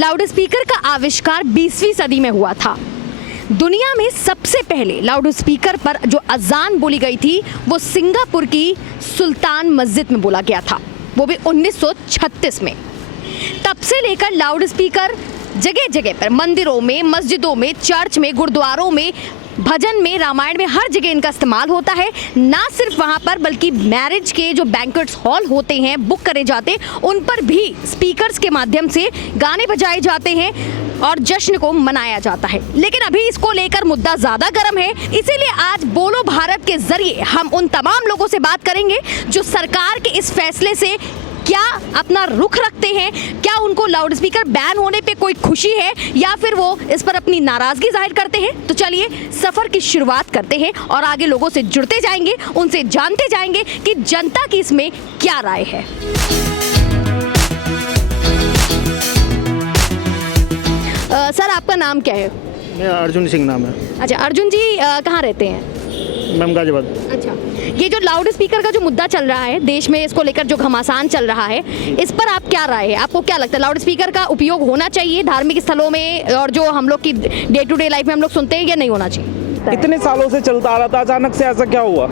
Loudspeaker का आविष्कार 20वीं सदी में हुआ था। दुनिया में सबसे पहले लाउडस्पीकर पर जो अजान बोली गई थी वो सिंगापुर की सुल्तान मस्जिद में बोला गया था, वो भी 1936 में। तब से लेकर लाउडस्पीकर जगह जगह पर, मंदिरों में, मस्जिदों में, चर्च में, गुरुद्वारों में, भजन में, रामायण में, हर जगह इनका इस्तेमाल होता है। ना सिर्फ वहाँ पर बल्कि मैरिज के जो बैंक्वेट्स हॉल होते हैं, बुक करे जाते हैं, उन पर भी स्पीकर्स के माध्यम से गाने बजाए जाते हैं और जश्न को मनाया जाता है। लेकिन अभी इसको लेकर मुद्दा ज़्यादा गर्म है, इसीलिए आज बोलो भारत के जरिए हम उन तमाम लोगों से बात करेंगे जो सरकार के इस फैसले से क्या अपना रुख रखते हैं, क्या उनको लाउडस्पीकर बैन होने पे कोई खुशी है या फिर वो इस पर अपनी नाराजगी जाहिर करते हैं। तो चलिए सफर की शुरुआत करते हैं और आगे लोगों से जुड़ते जाएंगे, उनसे जानते जाएंगे कि जनता की इसमें क्या राय है। सर, आपका नाम क्या है? मेरा अर्जुन सिंह नाम है। अच्छा अर्जुन जी, कहाँ रहते हैं? मैम गाजियाबाद। अच्छा, ये जो लाउड स्पीकर का जो मुद्दा चल रहा है देश में, इसको लेकर जो घमासान चल रहा है, इस पर आप क्या राय है? आपको क्या लगता है लाउड स्पीकर का उपयोग होना चाहिए धार्मिक स्थलों में और जो हम लोग की डे टू डे लाइफ में हम लोग सुनते हैं, या नहीं होना चाहिए? इतने सालों से चलता आ रहा था, अचानक से ऐसा क्या हुआ?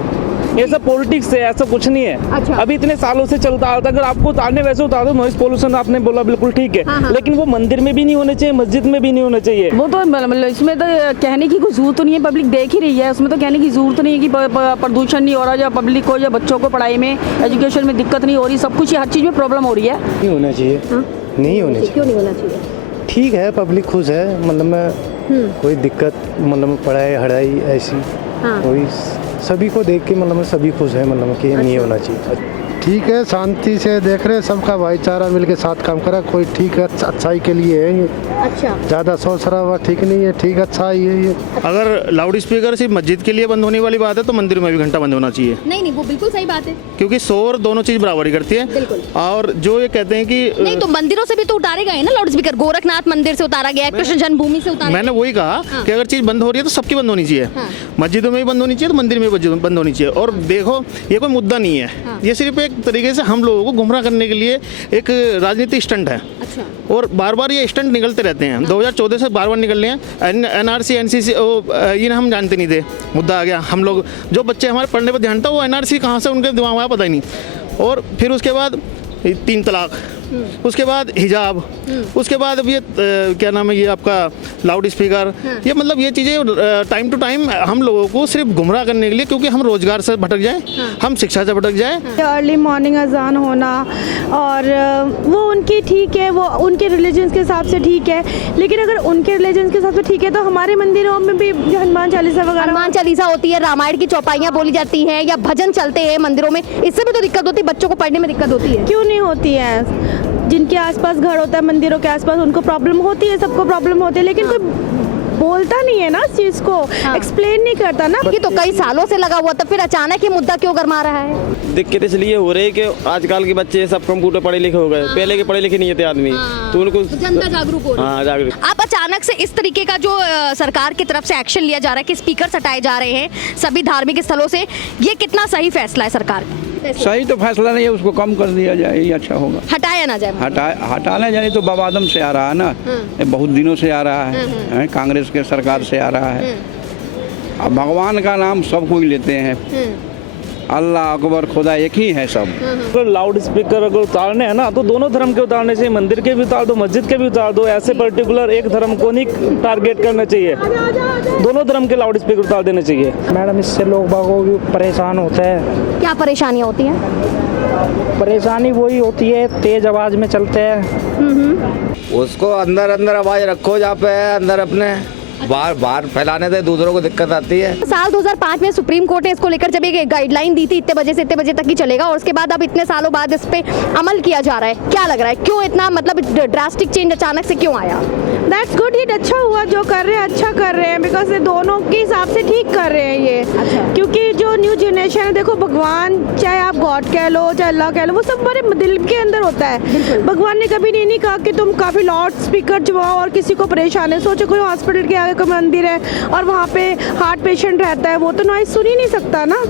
ये सब पॉलिटिक्स है, ऐसा कुछ नहीं है। अच्छा। अभी इतने सालों से चलता आ रहा था। अगर आपको उतारने वैसे उतार दो, नॉइस पोल्यूशन आपने बोला बिल्कुल ठीक है। हाँ। लेकिन वो मंदिर में भी नहीं होने चाहिए, मस्जिद में भी नहीं होने चाहिए। वो तो मतलब इसमें तो कहने की कोई जरूरत तो नहीं है, पब्लिक देख ही रही है। उसमें तो कहने की जरूरत नहीं है कि प्रदूषण नहीं हो रहा, या पब्लिक को या बच्चों को पढ़ाई में, एजुकेशन में दिक्कत नहीं हो रही, सब कुछ हर चीज़ में प्रॉब्लम हो रही है। नहीं होना चाहिए। नहीं होने चाहिए। क्यों नहीं होना चाहिए? ठीक है, पब्लिक खुश है, मतलब कोई दिक्कत, मतलब पढ़ाई हड़ाई ऐसी कोई सभी को देख के मतलब सभी खुश है, मतलब कि नहीं होना चाहिए। ठीक है, शांति से देख रहे हैं, सबका भाईचारा मिलके साथ काम करा, कोई ठीक है, अच्छाई के लिए है ये। अच्छा, ज़्यादा शोर शराबा ठीक नहीं है, ठीक अच्छा ही है ये। अगर लाउड स्पीकर सिर्फ मस्जिद के लिए बंद होने वाली बात है तो मंदिर में भी घंटा बंद होना चाहिए, नहीं वो बिल्कुल सही बात है, क्योंकि शोर दोनों चीज बराबरी करती है। बिल्कुल। और जो ये कहते हैं कि नहीं तो मंदिरों से भी तो उतारे गए ना लाउड स्पीकर। गोरखनाथ मंदिर से उतारा गया है, कृष्ण जन्मभूमि से उतारा मैंने वही कहा कि अगर चीज़ बंद हो रही है तो सबकी बंद होनी चाहिए। मस्जिदों में भी बंद होनी चाहिए तो मंदिर में भी बंद होनी चाहिए। और देखो, ये कोई मुद्दा नहीं है, ये सिर्फ एक तरीके से हम लोगों को गुमराह करने के लिए एक राजनीतिक स्टंट है। अच्छा। और बार बार ये स्टंट निकलते रहते हैं। 2014 से बार बार निकल रहे हैं। NRC NCC ये हम जानते नहीं थे, मुद्दा आ गया। हम लोग जो बच्चे हमारे पढ़ने पर ध्यान था, वो NRC कहाँ से उनके दिमाग में आया पता ही नहीं। और फिर उसके बाद 3 तलाक, उसके बाद हिजाब, उसके बाद अब ये क्या नाम है, ये आपका लाउड स्पीकर। ये मतलब ये चीज़ें टाइम टू टाइम हम लोगों को सिर्फ गुमराह करने के लिए, क्योंकि हम रोजगार से भटक जाएं, हम शिक्षा से भटक जाएं। अर्ली मॉर्निंग अजान होना, और वो उनकी ठीक है, वो उनके रिलीजन के हिसाब से ठीक है। लेकिन अगर उनके रिलीजन के हिसाब से ठीक है तो हमारे मंदिरों में भी हनुमान चालीसा वगैरह, हनुमान चालीसा होती है, रामायण की चौपाइयाँ बोली जाती हैं, या भजन चलते हैं मंदिरों में, इससे भी तो दिक्कत होती है, बच्चों को पढ़ने में दिक्कत होती है। क्यों नहीं होती है? जिनके आसपास घर होता है मंदिरों के आसपास, उनको प्रॉब्लम होती है, सबको प्रॉब्लम होती है, लेकिन कोई बोलता नहीं है ना इस चीज़ को, एक्सप्लेन नहीं करता ना। ये तो कई सालों से लगा हुआ था, फिर अचानक ये मुद्दा क्यों गरमा रहा है? दिक्कत इसलिए हो रही है कि आजकल के बच्चे सब कंप्यूटर पढ़े लिखे हो गए। पहले के पढ़े लिखे नहीं थे आदमी, तो उनको जनता जागरूक हो रही है। हाँ, जागरूक। आप अचानक से इस तरीके का जो सरकार की तरफ से एक्शन लिया जा रहा है कि स्पीकर हटाए जा रहे हैं सभी धार्मिक स्थलों से, ये कितना सही फैसला है सरकार का? सही तो फैसला नहीं है, उसको कम कर दिया जाए, ये अच्छा होगा। हटाया ना जाए? हटाना जाए तो बाबा आदम से आ रहा है ना, ये बहुत दिनों से आ रहा है, कांग्रेस के सरकार से आ रहा है। अब भगवान का नाम सब कोई लेते हैं, अल्लाह अकबर, खुदा एक ही है सब। तो लाउड स्पीकर अगर उतारने हैं ना तो दोनों धर्म के उतारने चाहिए, मंदिर के भी उतार दो, मस्जिद के भी उतार दो। ऐसे पर्टिकुलर एक धर्म को नहीं टारगेट करना चाहिए, दोनों धर्म के लाउड स्पीकर उतार देने चाहिए। मैडम, इससे लोग बागों भी परेशान होते हैं। क्या परेशानियाँ होती हैं? परेशानी वही होती है, तेज आवाज में चलते हैं। उसको अंदर अंदर आवाज रखो, जहाँ पे है अंदर, अपने बाहर फैलाने से दूसरों को दिक्कत आती है। साल 2005 में सुप्रीम कोर्ट ने इसको लेकर जब एक गाइडलाइन दी थी, इतने बजे से इतने बजे तक ही चलेगा, और उसके बाद अब इतने सालों बाद इस पे अमल किया जा रहा है। क्या लग रहा है, क्यों इतना मतलब ड्रास्टिक चेंज अचानक से क्यों आया? दैट्स गुड, ये अच्छा हुआ जो कर रहे हैं, अच्छा कर रहे हैं, बिकॉज ये दोनों के हिसाब से ठीक कर रहे हैं ये। अच्छा। क्योंकि जो न्यू जनरेशन है, देखो भगवान, चाहे आप गॉड कह लो चाहे अल्लाह कह लो, वो सब हमारे दिल के अंदर होता है। भगवान ने कभी नहीं कहा कि तुम काफ़ी लाउड स्पीकर चबाओ और किसी को परेशान है। सोचो कोई हॉस्पिटल के आगे कोई मंदिर है और वहाँ पे हार्ट पेशेंट रहता है, वो तो नॉइस सुन ही नहीं सकता ना,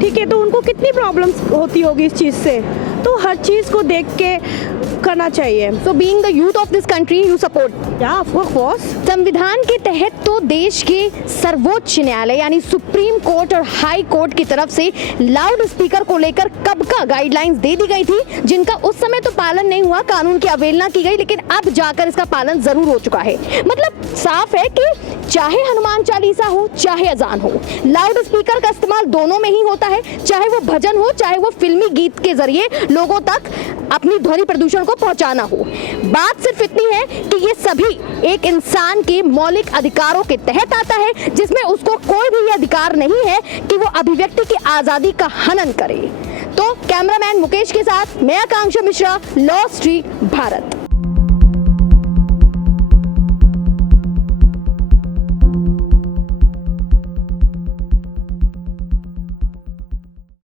ठीक है, तो उनको कितनी प्रॉब्लम्स होती होगी इस चीज़ से। तो हर चीज़ को देख के करना चाहिए। So being the youth of this country, you support? Yeah, of course. संविधान के तहत तो देश के सर्वोच्च न्यायालय यानी सुप्रीम कोर्ट और हाई कोर्ट की तरफ से लाउड स्पीकर को लेकर कब का गाइडलाइंस दे दी गई थी, जिनका उस समय तो पालन नहीं हुआ, कानून की अवहेलना की गई, लेकिन अब जाकर इसका पालन जरूर हो चुका है। मतलब साफ है कि चाहे हनुमान चालीसा हो चाहे अजान हो, लाउड स्पीकर का इस्तेमाल दोनों में ही होता है, चाहे वो भजन हो चाहे वो फिल्मी गीत के जरिए लोगों तक अपनी ध्वनि प्रदूषण को पहुंचाना हो। बात सिर्फ इतनी है कि ये सभी एक इंसान के मौलिक अधिकारों के तहत आता है, जिसमें उसको कोई भी अधिकार नहीं है कि वो अभिव्यक्ति की आजादी का हनन करे। तो कैमरामैन मुकेश के साथ मैं आकांक्षा मिश्रा, लॉ स्ट्रीट, भारत।